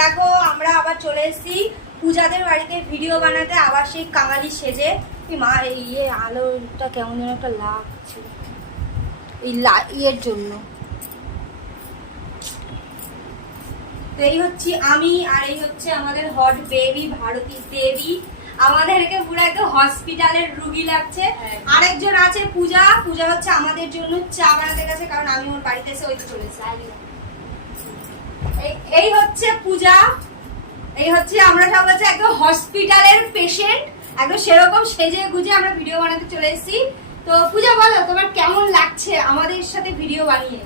দেখো আমরা আবার চলে এসেছি পূজাদের বাড়িতে ভিডিও বানাতে, আবার সেই কাঙালি সেজে। মা ইয়ে আলোটা কেমন যেন একটা লাগছে এই ইয়ের জন্য। তো এই হচ্ছে আমি, আর এই হচ্ছে আমাদের হট বেবি ভারতী দেবী। আমাদেরকে পুরো একদম হসপিটালের রুগী লাগছে। আরেকজন আছে পূজা। পূজা হচ্ছে আমাদের জন্য চা বানাতে গেছে, কারণ আমি ওর বাড়িতে এসে ওই তো চলে এসেছি। এই হচ্ছে পূজা, এই হচ্ছে আমরা সব হচ্ছে একদম হসপিটালের পেশেন্ট, একদম সেরকম সেজে গুজে আমরা ভিডিও বানাতে চলে এসেছি। তো পূজা বলো তোমার কেমন লাগছে আমাদের সাথে ভিডিও বানিয়ে?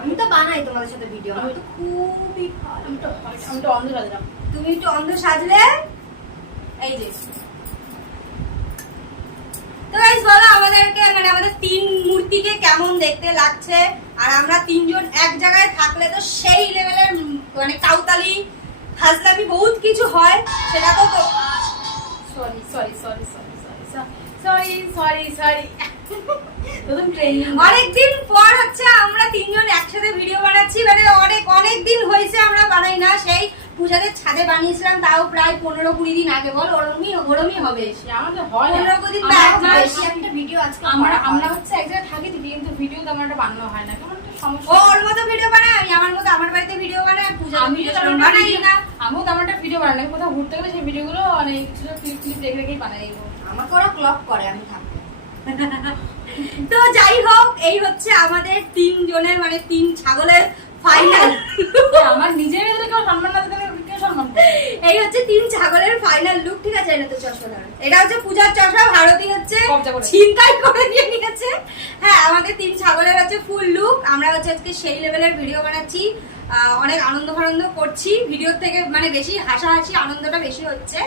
আমি তো বানাই তোমাদের সাথে ভিডিও, আমি তো খুবই ভালো। আমি তো অন্ধ সাজলাম, তুমি একটু অন্ধ সাজলে। এই যে তো গাইস বলো আমাদেরকে, মানে আমাদের তিন মূর্তিকে কেমন দেখতে লাগছে? আর আমরা তিনজন এক জায়গায় থাকলে তো সেই লেভেলের মানে কাউতালি হাজলামি বহুত কিছু হয়, সেটা তো sorry sorry sorry sorry sorry sorry sorry sorry নতুন ট্রেনিং। অনেকদিন পর হচ্ছে আমরা তিনজন একসাথে ভিডিও বানাচ্ছি, মানে অনেক দিন হয়েছে আমরা বানাই না। সেই পূজাদের ছাদে বানিয়েছিলাম, তাও প্রায় 15-20 দিন আগে। বল ওরমই হবে, আমাদের হয় 15-20 দিন বেশি একটা ভিডিও। আজকে আমরা হচ্ছে এক জায়গায় থাকি ঠিকই, কিন্তু ভিডিও তো আমার বানানো হয় না, কেমন একটা সমস্যা। ওর মতো ভিডিও বানায়, আমি আমার মতো আমার বাড়িতে ভিডিও বানাই, আর পূজা ভিডিও বানাই না। আমিও তেমন একটা ভিডিও বানাই না, কোথাও ঘুরতে গেলে সেই ভিডিওগুলো অনেক ক্লিপ দেখে রেখেই বানাই। আমাকে ওরা ক্লক করে, আমি থাকবো। তো যাই হোক, এই হচ্ছে আমাদের তিনজনের মানে তিন ছাগলের ফাইনাল। আমার নিজের কেউ সম্মান না দিতে কেউ সম্মান করে। এই হচ্ছে তিন ছাগলের ফাইনাল লুক। ঠিক আছে, এটা তো চশমা, এটা হচ্ছে পূজার চশমা, ভারতী হচ্ছে ছিনতাই করে নিয়ে নিয়েছে। হ্যাঁ, আমাদের তিন ছাগলের হচ্ছে ফুল লুক। আমরা হচ্ছে আজকে সেই লেভেলের ভিডিও বানাচ্ছি, অনেক আনন্দ করছি। ভিডিওর থেকে মানে বেশি হাসাহাসি, আনন্দটা বেশি হচ্ছে।